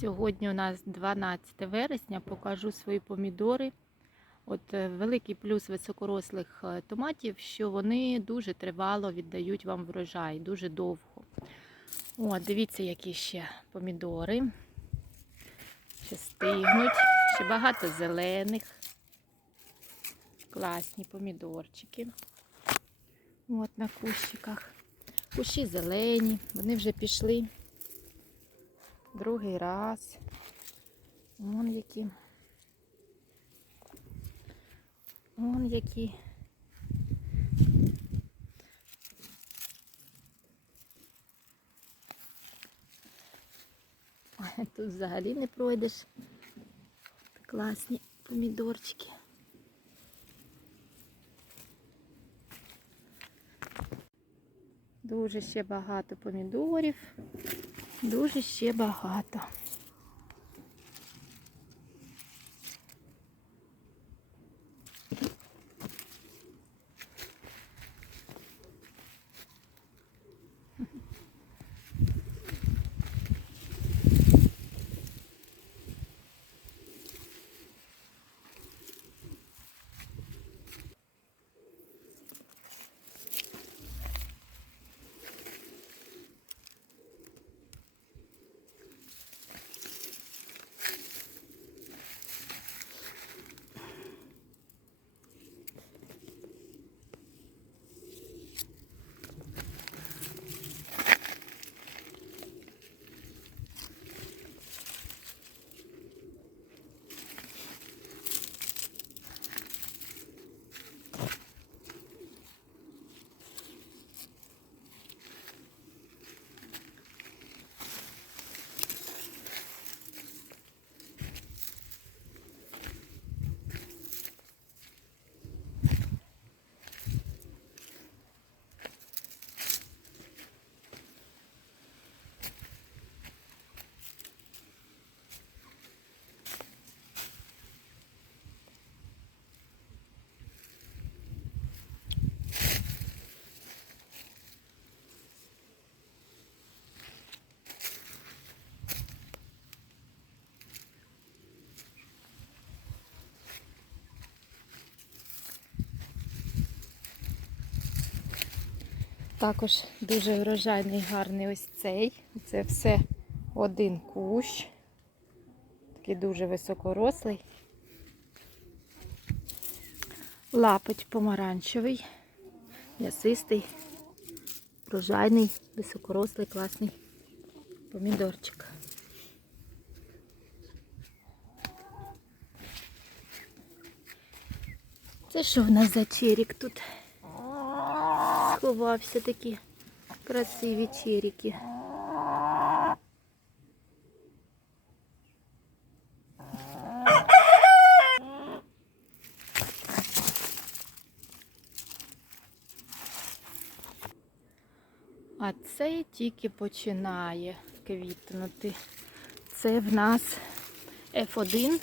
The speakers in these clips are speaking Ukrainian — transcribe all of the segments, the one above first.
Сьогодні у нас 12 вересня, покажу свої помідори. От е, великий плюс високорослих е, томатів, що вони дуже тривало віддають вам врожай, дуже довго. О, дивіться, які ще помідори. Ще стигнуть, ще багато зелених. Класні помідорчики. От на кущиках. Кущі зелені, вони вже пішли. Другий раз. Вон які. Вон які. Ой, Тут взагалі не пройдеш. Класні помідорчики. Дуже ще багато помідорів. Дуже ще багато. Також дуже врожайний гарний ось цей. Це все один кущ. Такий дуже високорослий. Лапоть помаранчевий, м'ясистий, врожайний, високорослий, класний помідорчик. Це що в нас за черік тут? Сховався такі красиві черіки. А цей тільки починає квітнути. Це в нас F1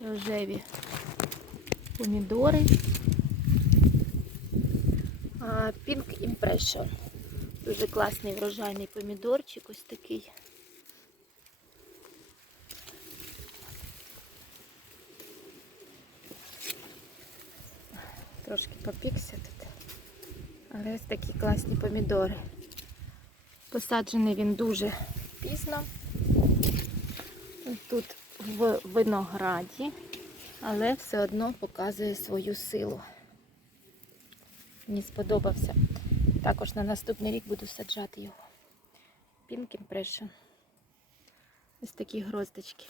рожеві помідори. Pink Impression. Дуже класний врожайний помідорчик, ось такий. Трошки попікся тут. Але ось такі класні помідори. Посаджений він дуже пізно. Тут в винограді, але все одно показує свою силу. Мені сподобався. Також на наступний рік буду саджати його. Пінкін Impression. Ось такі гроздочки.